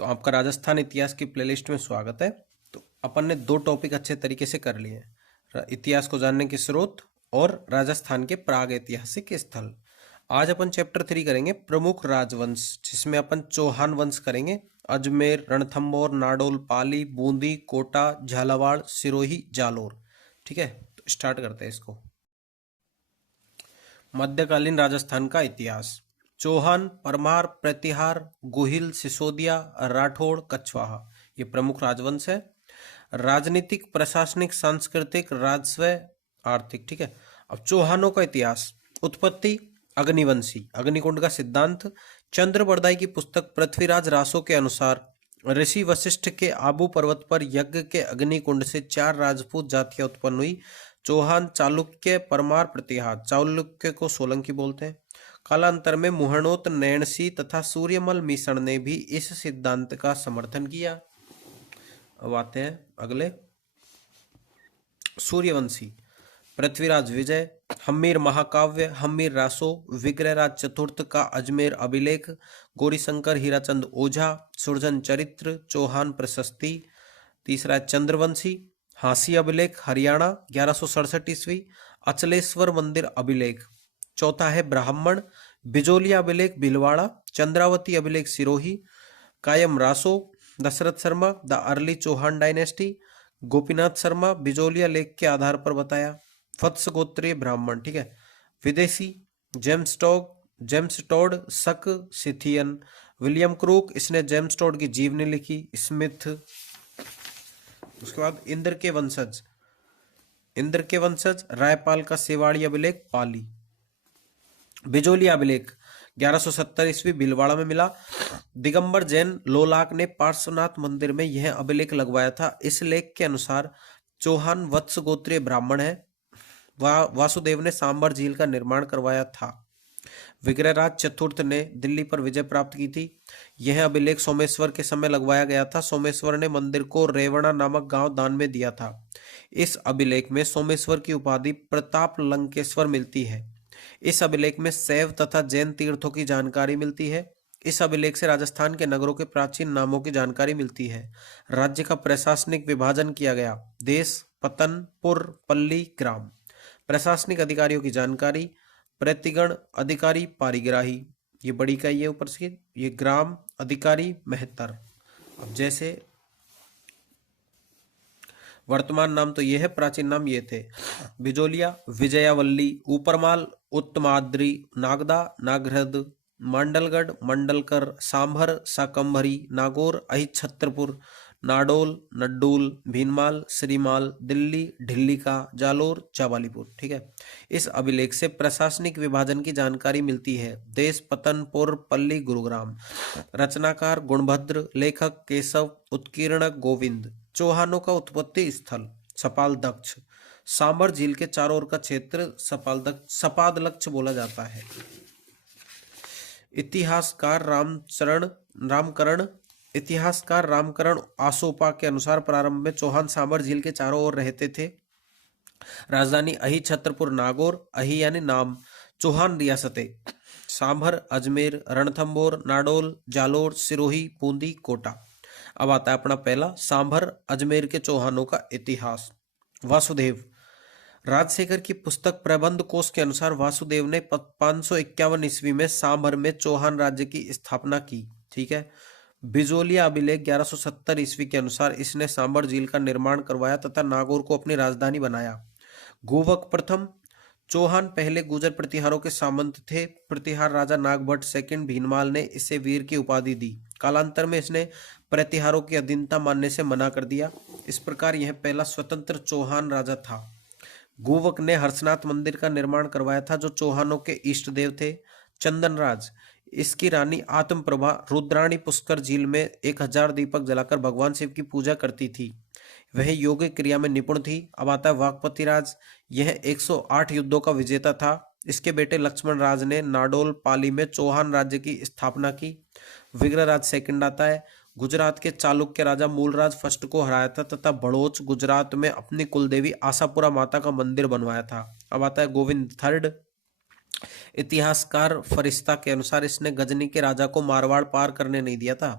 तो आपका राजस्थान इतिहास की प्लेलिस्ट में स्वागत है। तो अपन ने दो टॉपिक अच्छे तरीके से कर लिए हैं, इतिहास को जानने के स्रोत और राजस्थान के प्राग ऐतिहासिक स्थल। आज अपन चैप्टर 3 करेंगे प्रमुख राजवंश, जिसमें अपन चौहान वंश करेंगे। अजमेर, रणथंभौर, नाडोल, पाली, बूंदी, कोटा, झालावाड़, सिरोही, जालोर। ठीक है, तो स्टार्ट करते हैं इसको। मध्यकालीन राजस्थान का इतिहास। चौहान, परमार, प्रतिहार, गोहिल, सिसोदिया, राठौड़, कछवाहा ये प्रमुख राजवंश है। राजनीतिक, प्रशासनिक, सांस्कृतिक, राजस्व, आर्थिक। ठीक है, अब चौहानों का इतिहास। उत्पत्ति अग्निवंशी, अग्निकुंड का सिद्धांत। चंद्र बरदाई की पुस्तक पृथ्वीराज रासो के अनुसार ऋषि वशिष्ठ के आबू पर्वत पर यज्ञ के अग्निकुंड से 4 राजपूत जातियां उत्पन्न हुई। चौहान, चालुक्य, परमार, प्रतिहार। चालुक्य को सोलंकी बोलते हैं। कालांतर में मुहणोत, नैणसी तथा सूर्यमल मिश्रण ने भी इस सिद्धांत का समर्थन किया। अब आते हैं अगले। सूर्यवंशी, पृथ्वीराज विजय, हम्मीर महाकाव्य, हम्मीर रासो, विग्रहराज चतुर्थ का अजमेर अभिलेख, गौरीशंकर हीराचंद ओझा, सुरजन चरित्र, चौहान प्रशस्ति। तीसरा है चंद्रवंशी, हांसी अभिलेख, हरियाणा 1167 ईस्वी, अचलेश्वर मंदिर अभिलेख। चौथा है ब्राह्मण, बिजोलिया अभिलेख भीलवाड़ा, चंद्रावती अभिलेख Sirohi, Kayam Raso, Dasharath Sharma the early Chauhan dynasty, Gopinath Sharma Bijolia लेख के आधार पर बताया। वत्स गोत्रीय ब्राह्मण। ठीक है, विदेशी जेम्स टॉड, सक, सिथियन, विलियम क्रूक, इसने जेम्स टॉड की जीवनी लिखी। स्मिथ। उसके बाद इंद्र के वंशज रायपाल का सेवाड़ी अभिलेख पाली। बिजोलिया अभिलेख 1170 ईस्वी भीलवाड़ा में मिला। दिगंबर जैन लोलाक ने पार्श्वनाथ मंदिर में यह अभिलेख लगवाया था। इस लेख के अनुसार चौहान वत्स गोत्रीय ब्राह्मण है। वासुदेव ने सांबर झील का निर्माण करवाया था। विग्रहराज चतुर्थ ने दिल्ली पर विजय प्राप्त की थी। यह अभिलेख सोमेश्वर के समय लगवाया गया था। सोमेश्वर ने मंदिर को रेवणा नामक गांव दान में दिया था। इस अभिलेख में सोमेश्वर की उपाधि प्रताप लंकेश्वर मिलती है। इस अभिलेख में शैव तथा जैन तीर्थों की जानकारी मिलती है। इस अभिलेख से राजस्थान के नगरों के प्राचीन नामों की जानकारी मिलती है। राज्य का प्रशासनिक विभाजन किया गया। देश, पतन, पुर, पल्ली, ग्राम। प्रशासनिक अधिकारियों की जानकारी। प्रतिगण अधिकारी पारिग्राही, ये बड़ी इकाई है ऊपर से। ये ग्राम अधिकारी महत्तर। अब जैसे वर्तमान नाम तो ये है, प्राचीन नाम ये थे। बिजोलिया, विजयावल्ली, ऊपरमाल, उत्तमाद्री, नागदा, नागरहद, मांडलगढ़, मंडलकर, सांभर, साकंभरी, नागौर, अहिछत्रपुर, नाडोल, नड्डूल, भीनमाल, श्रीमाल, दिल्ली, ढिल्लीका, जालोर, चावालीपुर। ठीक है, इस अभिलेख से प्रशासनिक विभाजन की जानकारी मिलती है। देश, पतनपुर, पल्ली, गुरुग्राम। रचनाकार गुणभद्र, लेखक केशव, उत्कीर्णक गोविंद। चौहानों का उत्पत्ति स्थल सपाल दक्ष। सांबर झील के चारों ओर का क्षेत्र सपाद लक्ष बोला जाता है। इतिहासकार रामकरण आसोपा के अनुसार प्रारंभ में चौहान सांबर झील के चारों ओर रहते थे। राजधानी अही छत्रपुर, नागौर, अही यानी नाम, चौहान रियासतें सांभर, अजमेर, रणथंभौर, नाडोल, जालोर, सिरोही, बूंदी, कोटा। अब आता है अपना पहला सांभर अजमेर के चौहानों का इतिहास। वासुदेव, राजशेखर की पुस्तक प्रबंध कोश के अनुसार वासुदेव ने 551 ईस्वी में सांभर में चौहान राज्य की स्थापना की। ठीक है, बिजोलिया अभिलेख 1170 ईस्वी के अनुसार इसने सांबर झील का निर्माण करवाया तथा नागौर को अपनी राजधानी बनाया। गोवक प्रथम, चौहान पहले गुर्जर प्रतिहारों के सामंत थे। प्रतिहार राजा नागभट्ट सेकंड भीनमाल ने इसे वीर की उपाधि दी। कालांतर में इसने प्रतिहारों की अधीनता मानने से मना कर दिया। इस प्रकार यह पहला स्वतंत्र चौहान राजा था। गोवक ने हर्षनाथ मंदिर का निर्माण करवाया था, जो चौहानों के इष्ट देव थे। चंदनराज, इसकी रानी आत्मप्रभा रुद्राणी पुष्कर झील में 1000 दीपक जलाकर भगवान शिव की पूजा करती थी। वह योगिक क्रिया में निपुण थी। अब आता है वाकपति राज, यह 108 युद्धों का विजेता था। इसके बेटे लक्ष्मण राज ने नाडोल पाली में चौहान राज्य की स्थापना की। विग्रहराज सेकंड आता है। गुजरात के चालुक्य राजा मूलराज फर्स्ट को हराया था तथा बड़ौच गुजरात में अपनी कुलदेवी आशापुरा माता का मंदिर बनवाया था। अब आता है गोविंद थर्ड। इतिहासकार फरिश्ता के अनुसार इसने गजनी के राजा को मारवाड़ पार करने नहीं दिया था।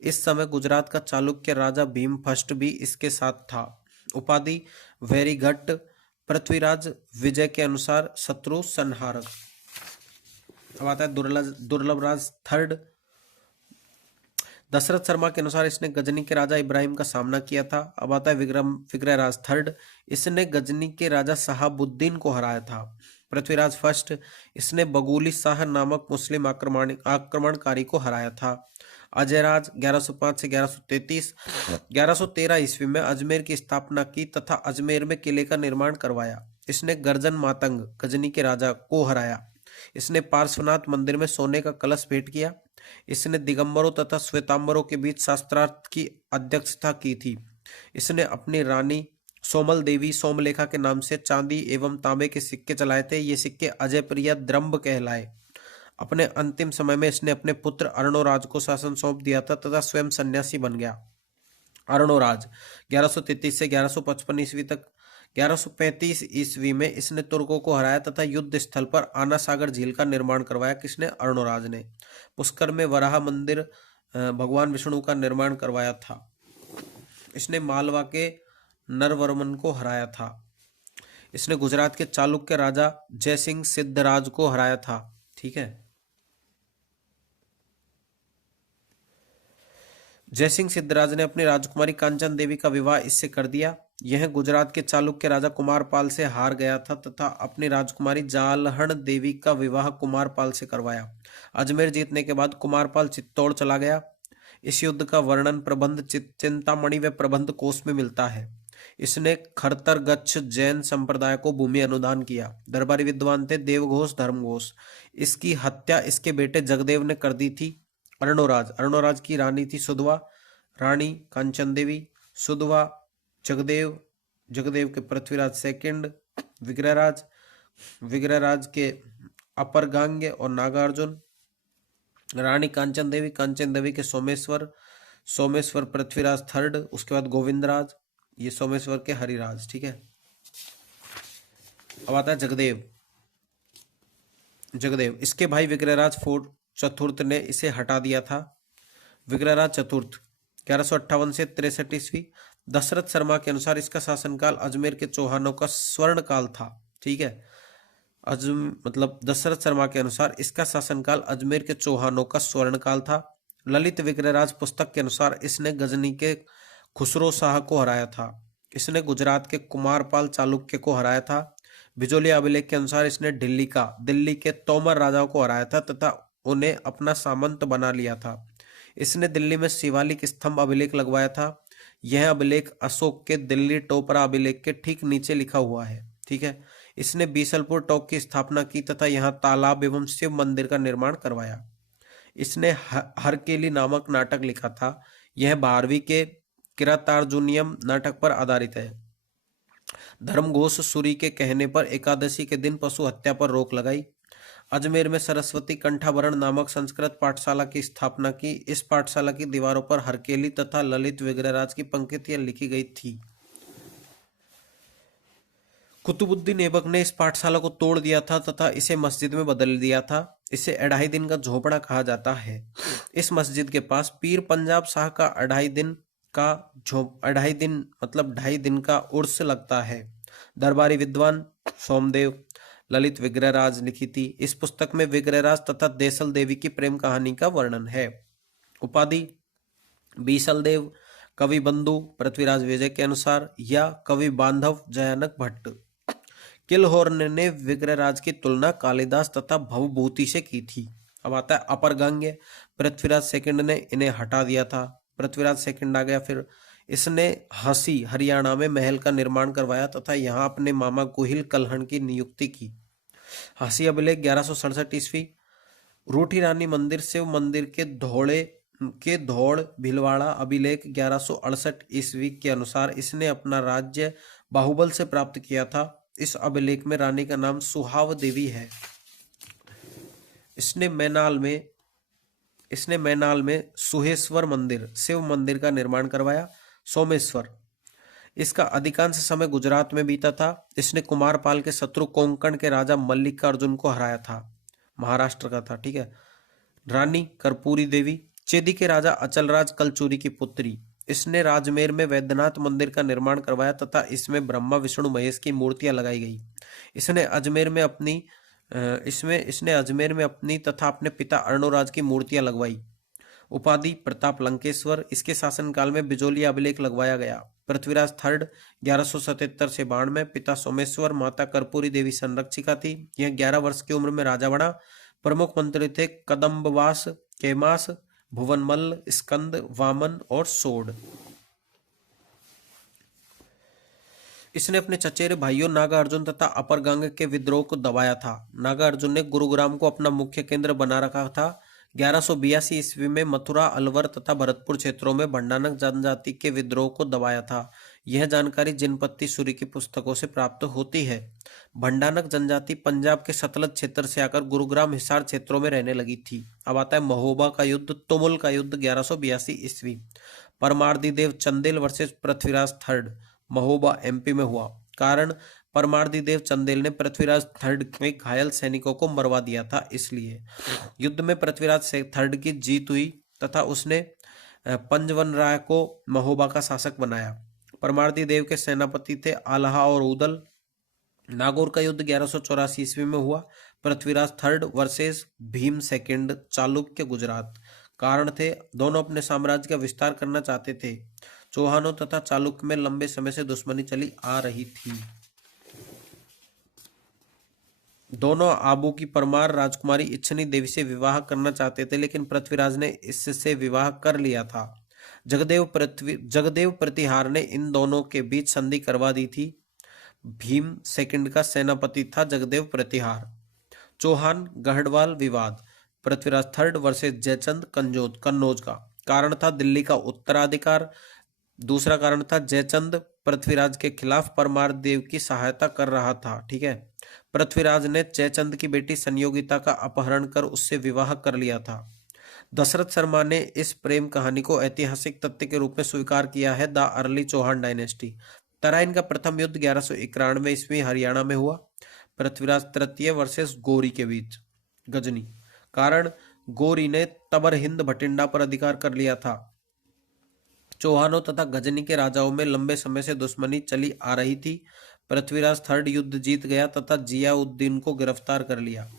इस समय गुजरात का चालुक्य राजा भीम फर्स्ट भी इसके साथ था। उपाधि वेरीघट्ट। पृथ्वीराज विजय के अनुसार शत्रु संहारक। अब आता है दुर्लभ राज थर्ड। दशरथ शर्मा के अनुसार इसने गजनी के राजा इब्राहिम का सामना किया था। अब आता है विग्रहराज थर्ड। इसने गजनी के राजा शहाबुद्दीन को हराया था। पृथ्वीराज फर्स्ट। इसने बगुली शाह नामक मुस्लिम आक्रमणकारी को हराया था। अजयराज 1105 से 1133। 1113 ईस्वी में अजमेर की स्थापना की तथा अजमेर में किले का निर्माण करवाया। इसने गर्जन मातंग गजनी के राजा को हराया। इसने पार्श्वनाथ मंदिर में सोने का कलश भेंट किया। इसने दिगंबरों तथा श्वेतांबरों के बीच शास्त्रार्थ की अध्यक्षता की थी। इसने अपनी रानी सोमल देवी सोमलेखा के नाम से चांदी एवं तांबे के सिक्के चलाए थे। ये सिक्के अजय प्रिया द्रंब कहलाए। अपने अंतिम समय में इसने अपने पुत्र अर्णोराज को शासन सौंप दिया था तथा स्वयं सन्यासी बन गया। अर्णोराज 1133 से 1155 ईस्वी तक। 1135 ईस्वी में इसने तुर्कों को हराया तथा युद्ध स्थल पर आना सागर झील का निर्माण करवाया। किसने? अर्णोराज ने। पुष्कर में वराह मंदिर भगवान विष्णु का निर्माण करवाया था। इसने मालवा के नरवर्मन को हराया था। इसने गुजरात के चालुक्य राजा जयसिंह सिद्धराज को हराया था। ठीक है, जयसिंह सिद्धराज ने अपनी राजकुमारी कांचन देवी का विवाह इससे कर दिया। यह गुजरात के चालुक्य राजा कुमारपाल से हार गया था तथा अपनी राजकुमारी जालहण देवी का विवाह कुमारपाल से करवाया। अजमेर जीतने के बाद कुमारपाल चित्तौड़ चला गया। इस युद्ध का वर्णन प्रबंध चिंतामणि व प्रबंध कोश में मिलता है। इसने खरतरगच्छ जैन संप्रदाय को भूमि अनुदान किया। दरबारी विद्वान थे देवघोष धर्मघोष। इसकी हत्या इसके बेटे जगदेव ने कर दी थी। अर्णोराज की रानी थी सुधवा, रानी कांचन देवी, सुधवा, जगदेव के पृथ्वीराज सेकंड, विग्रहराज के अपरगांग्य और नागार्जुन, रानी कांचन देवी के सोमेश्वर पृथ्वीराज थर्ड, उसके बाद गोविंदराज, ये सोमेश्वर के हरिराज। ठीक है, अब आता है जगदेव। इसके भाई विग्रहराज चतुर्थ ने इसे हटा दिया था। विग्रहराज चतुर्थ 1158 से 63 ईस्वी। दशरथ शर्मा के अनुसार इसका शासनकाल अजमेर के चौहानों का स्वर्ण काल था। ठीक है, दशरथ शर्मा के अनुसार इसका शासनकाल अजमेर के चौहानों का स्वर्ण काल था। ललित विग्रहराज पुस्तक के अनुसार इसने गजनी के खुसरो शाह को हराया था। इसने गुजरात के कुमारपाल चालुक्य को हराया था। बिजोलिया अभिलेख के अनुसार इसने दिल्ली के तोमर राजाओं को हराया था तथा उन्हें अपना सामंत बना लिया था। इसने दिल्ली में शिवालिक स्तंभ अभिलेख लगवाया था। यह अभिलेख अशोक के दिल्ली टोपरा अभिलेख के ठीक नीचे लिखा हुआ है। ठीक है, इसने बीसलपुर टोक की स्थापना की तथा यहाँ तालाब एवं शिव मंदिर का निर्माण करवाया। इसने हरकेली नामक नाटक लिखा था। यह 12वीं के किरातार्जुनियम नाटक पर आधारित है। धर्मघोष सूरी के कहने पर एकादशी के दिन पशु हत्या पर रोक लगाई। अजमेर में सरस्वती कंठाभरण नामक संस्कृत पाठशाला की स्थापना की। इस पाठशाला की दीवारों पर हरकेली तथा ललित विग्रहराज की पंक्तियां लिखी गई थी। कुतुबुद्दीन ऐबक ने इस पाठशाला को तोड़ दिया था तथा इसे मस्जिद में बदल दिया था। इसे 2.5 दिन का झोपड़ा कहा जाता है। इस मस्जिद के पास पीर पंजाब शाह का 2.5 दिन का उर्स लगता है। दरबारी विद्वान सोमदेव ललित विग्रहराज लिखी थी। इस पुस्तक में विग्रहराज तथा देसल देवी की प्रेम कहानी का वर्णन है। उपाधि बीसल देव, कवि बंधु पृथ्वीराज विजय के अनुसार, या कवि बांधव जयानक भट्ट। किलहोर्न ने विग्रहराज की तुलना कालिदास तथा भवभूति से की थी। अब आता है अपरगांग्य। पृथ्वीराज सेकंड ने इन्हें हटा दिया था। पृथ्वीराज सेकंड आ गया। फिर इसने हंसी हरियाणा में महल का निर्माण करवाया तथा यहाँ अपने मामा गोहिल कल्हण की नियुक्ति की। हंसी अभिलेख 1167 ईस्वी। रूठी रानी मंदिर शिव मंदिर के धौड़ भीलवाड़ा अभिलेख 1168 ईस्वी के अनुसार इसने अपना राज्य बाहुबल से प्राप्त किया था। इस अभिलेख में रानी का नाम सुहाव देवी है। इसने मैनाल में सुहेश्वर मंदिर शिव मंदिर का निर्माण करवाया। सोमेश्वर इसका अधिकांश समय गुजरात में बीता था। इसने कुमारपाल के शत्रु कोंकण के राजा मल्लिकार्जुन को हराया था। महाराष्ट्र का था। ठीक है, रानी कर्पूरी देवी चेदी के राजा अचलराज कलचुरी की पुत्री। इसने राजमेर में वैद्यनाथ मंदिर का निर्माण करवाया तथा इसमें ब्रह्मा विष्णु महेश की मूर्तियां लगाई गई। इसने अजमेर में अपनी इसने अजमेर में अपनी तथा अपने पिता अर्णोराज की मूर्तियां लगवाई। उपाधि प्रताप लंकेश्वर। इसके शासनकाल में बिजोली अभिलेख लगवाया गया। पृथ्वीराज थर्ड 1177 से 92। पिता सोमेश्वर, माता कर्पूरी देवी संरक्षिका थी। यह 11 वर्ष की उम्र में राजा बना। प्रमुख मंत्री थे कदम्बवास, केमास, भुवनमल्ल, स्कंद, वामन और सोड। इसने अपने चचेरे भाइयों नागार्जुन तथा अपरगंग के विद्रोह को दबाया था। नागार्जुन ने गुरुग्राम को अपना मुख्य केंद्र बना रखा था। 1182 ईस्वी में मथुरा, अलवर तथा भरतपुर क्षेत्रों में भंडानक जनजाति के विद्रोह को दबाया था। यह जानकारी जिनपत्ती सूरी की पुस्तकों से प्राप्त होती है। भंडानक जनजाति पंजाब के सतलज क्षेत्र से आकर गुरुग्राम, हिसार क्षेत्रों में रहने लगी थी। अब आता है महोबा का युद्ध, तुमुल का युद्ध 1182 ईस्वी। Paramardi Dev Chandel versus Prithviraj third. Mahoba MP में हुआ। कारण परमार्दी देव चंदेल ने पृथ्वीराज थर्ड के घायल सैनिकों को मरवा दिया था, इसलिए युद्ध में पृथ्वीराज थर्ड की जीत हुई तथा उसने पंजवन राय को महोबा का शासक बनाया। परमार्दी देव के सेनापति थे आल्हा और उदल। नागौर का युद्ध 1184 ईस्वी में हुआ। Prithviraj third versus Bhim second, Chalukya, Gujarat. कारण थे दोनों अपने साम्राज्य का विस्तार करना चाहते थे। चौहानों तथा चालुक्य में लंबे समय से दुश्मनी चली आ रही थी। दोनों आबू की परमार राजकुमारी इच्छनी देवी से विवाह करना चाहते थे, लेकिन पृथ्वीराज ने इससे विवाह कर लिया था। जगदेव प्रतिहार ने इन दोनों के बीच संधि करवा दी थी। भीम सेकंड का सेनापति था जगदेव प्रतिहार। चौहान गढ़वाल विवाद। पृथ्वीराज थर्ड वर्सेस जयचंद कन्नौज का। कारण था दिल्ली का उत्तराधिकार। दूसरा कारण था जयचंद पृथ्वीराज के खिलाफ परमार देव की सहायता कर रहा था। ठीक है। पृथ्वीराज ने जयचंद की बेटी संयोगिता का अपहरण कर उससे विवाह कर लिया था। दशरथ शर्मा ने इस प्रेम कहानी को ऐतिहासिक तथ्य के रूप में स्वीकार किया है। The early Chauhan dynasty. Tarain का प्रथम युद्ध 1191 ईस्वी हरियाणा में हुआ। पृथ्वीराज तृतीय वर्सेस गोरी के बीच। गजनी। कारण गोरी ने तबर हिंद भटिंडा पर अधिकार कर लिया था। चौहानों तथा गजनी के राजाओं में लंबे समय से दुश्मनी चली आ रही थी। पृथ्वीराज थर्ड युद्ध जीत गया तथा जियाउद्दीन को गिरफ्तार कर लिया।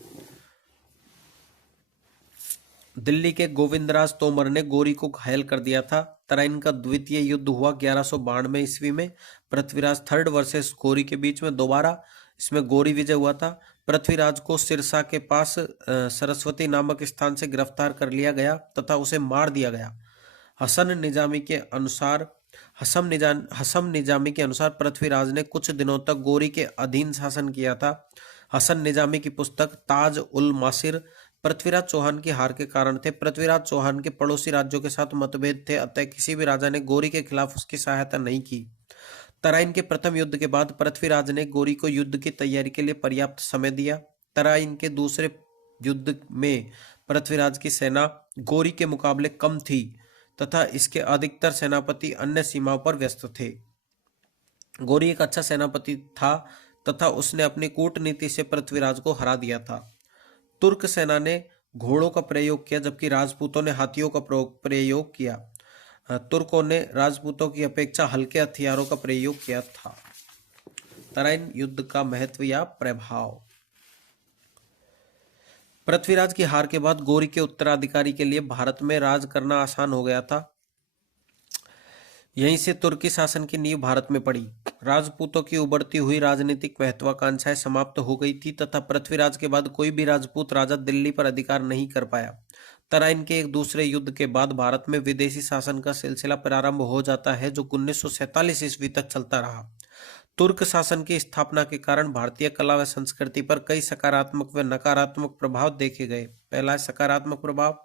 दिल्ली के गोविंदराज तोमर ने गोरी को घायल कर दिया था। तराइन का द्वितीय युद्ध हुआ 1192 ईस्वी में। पृथ्वीराज थर्ड वर्सेस गोरी के बीच में दोबारा। इसमें गोरी विजय हुआ था। पृथ्वीराज को सिरसा के पास सरस्वती नामक स्थान से गिरफ्तार कर लिया गया तथा उसे मार दिया गया। हसन निजामी के अनुसार पृथ्वीराज ने कुछ दिनों तक गोरी के अधीन शासन किया था। हसन निजामी की पुस्तक ताज उल मासिर। पृथ्वीराज चौहान की हार के कारण थे। पृथ्वीराज चौहान के पड़ोसी राज्यों के साथ मतभेद थे, अतः किसी भी राजा ने गोरी के खिलाफ उसकी सहायता नहीं की। तराइन के प्रथम युद्ध के बाद पृथ्वीराज ने गोरी को युद्ध की तैयारी के लिए पर्याप्त समय दिया। तराइन के दूसरे युद्ध में पृथ्वीराज की सेना गोरी के मुकाबले कम थी तथा इसके अधिकतर सेनापति अन्य सीमाओं पर व्यस्त थे। गोरी एक अच्छा सेनापति था तथा उसने अपनी कूटनीति से पृथ्वीराज को हरा दिया था। तुर्क सेना ने घोड़ों का प्रयोग किया जबकि राजपूतों ने हाथियों का प्रयोग किया। तुर्कों ने राजपूतों की अपेक्षा हल्के हथियारों का प्रयोग किया था। तराइन युद्ध का महत्व या प्रभाव। पृथ्वीराज की हार के बाद गोरी के उत्तराधिकारी के लिए भारत में राज करना आसान हो गया था। यहीं से तुर्की शासन की नींव भारत में पड़ी। राजपूतों की उभरती हुई राजनीतिक महत्वाकांक्षाएं समाप्त हो गई थी तथा पृथ्वीराज के बाद कोई भी राजपूत राजा दिल्ली पर अधिकार नहीं कर पाया। तराइन के एक दूसरे युद्ध के बाद भारत में विदेशी शासन का सिलसिला प्रारंभ हो जाता है जो 1947 ईस्वी तक चलता रहा। तुर्क शासन की स्थापना के कारण भारतीय कला व संस्कृति पर कई सकारात्मक व नकारात्मक प्रभाव देखे गए। पहला सकारात्मक प्रभाव,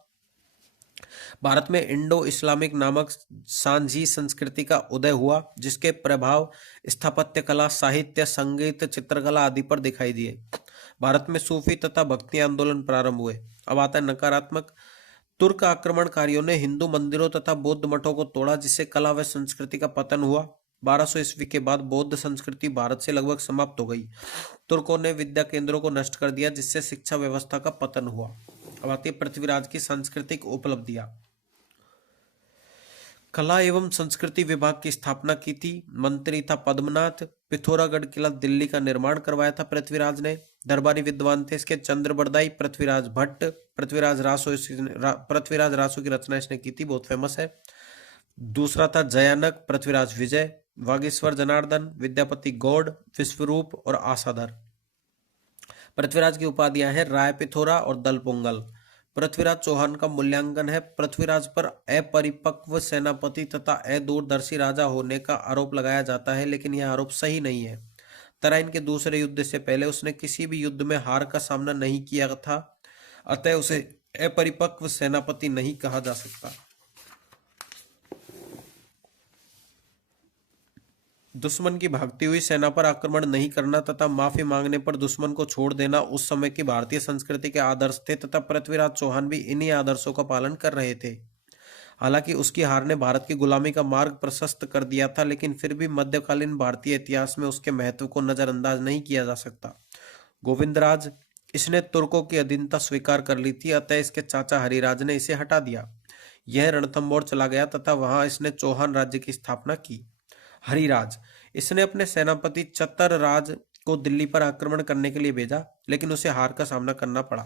भारत में इंडो इस्लामिक नामक सांझी संस्कृति का उदय हुआ जिसके प्रभाव स्थापत्य कला, साहित्य, संगीत, चित्रकला आदि पर दिखाई दिए। भारत में सूफी तथा भक्ति आंदोलन प्रारंभ हुए। अब आता है नकारात्मक। तुर्क आक्रमणकारियों ने हिंदू मंदिरों तथा बौद्ध मठों को तोड़ा जिससे कला व संस्कृति का पतन हुआ। 1200 ईस्वी के बाद बौद्ध संस्कृति भारत से लगभग समाप्त हो गई। तुर्कों ने विद्या केंद्रों को नष्ट कर दिया जिससे शिक्षा व्यवस्था का पतन हुआ। अब आती है पृथ्वीराज की सांस्कृतिक उपलब्धियां। कला एवं संस्कृति विभाग की स्थापना की थी। मंत्री था पद्मनाथ। पिथौरागढ़ किला दिल्ली का निर्माण करवाया था पृथ्वीराज ने। दरबारी विद्वान थे इसके चंद्रबरदाई, पृथ्वीराज भट्ट, पृथ्वीराज रासो की रचना इसने की थी, बहुत फेमस है। दूसरा था जयानक, पृथ्वीराज विजय, वागीश्वर जनार्दन, विद्यापति गौड़, विश्वरूप और आसाधर। पृथ्वीराज की उपाधियां हैं राय पिथौरा और दलपोंगल। पृथ्वीराज चौहान का मूल्यांकन है। पृथ्वीराज पर अपरिपक्व सेनापति तथा अदूरदर्शी राजा होने का आरोप लगाया जाता है, लेकिन यह आरोप सही नहीं है। तराइन के दूसरे युद्ध से पहले उसने किसी भी युद्ध में हार का सामना नहीं किया था, अतः उसे अपरिपक्व सेनापति नहीं कहा जा सकता। दुश्मन की भागती हुई सेना पर आक्रमण नहीं करना तथा माफी मांगने पर दुश्मन को छोड़ देना उस समय की भारतीय संस्कृति के आदर्श थे तथा पृथ्वीराज चौहान भी इन्हीं आदर्शों का पालन कर रहे थे। हालांकि उसकी हार ने भारत की गुलामी का मार्ग प्रशस्त कर दिया था, लेकिन फिर भी मध्यकालीन भारतीय इतिहास में उसके महत्व को नजरअंदाज नहीं किया जा सकता। गोविंदराज, इसने तुर्कों की अधीनता स्वीकार कर ली थी, अतः इसके चाचा हरिराज ने इसे हटा दिया। यह रणथंबोर चला गया तथा वहां इसने चौहान राज्य की स्थापना की। हरिराज, इसने अपने सेनापति चतरराज को दिल्ली पर आक्रमण करने के लिए भेजा, लेकिन उसे हार का सामना करना पड़ा।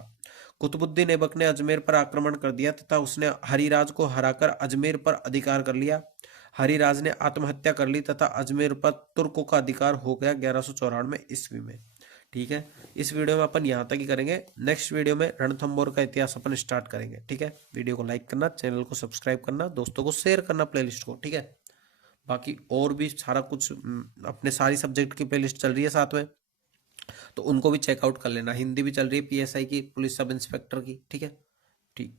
कुतुबुद्दीन ऐबक ने अजमेर पर आक्रमण कर दिया तथा उसने हरिराज को हराकर अजमेर पर अधिकार कर लिया। हरिराज ने आत्महत्या कर ली तथा अजमेर पर तुर्कों का अधिकार हो गया 1194 ईस्वी में। ठीक है, इस वीडियो में अपन यहाँ तक ही करेंगे। नेक्स्ट वीडियो में रणथंबोर का इतिहास अपन स्टार्ट करेंगे। ठीक है, वीडियो को लाइक करना, चैनल को सब्सक्राइब करना, दोस्तों को शेयर करना प्लेलिस्ट को। ठीक है, बाकी और भी सारा कुछ अपने सारी सब्जेक्ट की प्लेलिस्ट चल रही है साथ में, तो उनको भी चेकआउट कर लेना। हिंदी भी चल रही है PSI की, पुलिस सब इंस्पेक्टर की। ठीक है, ठीक।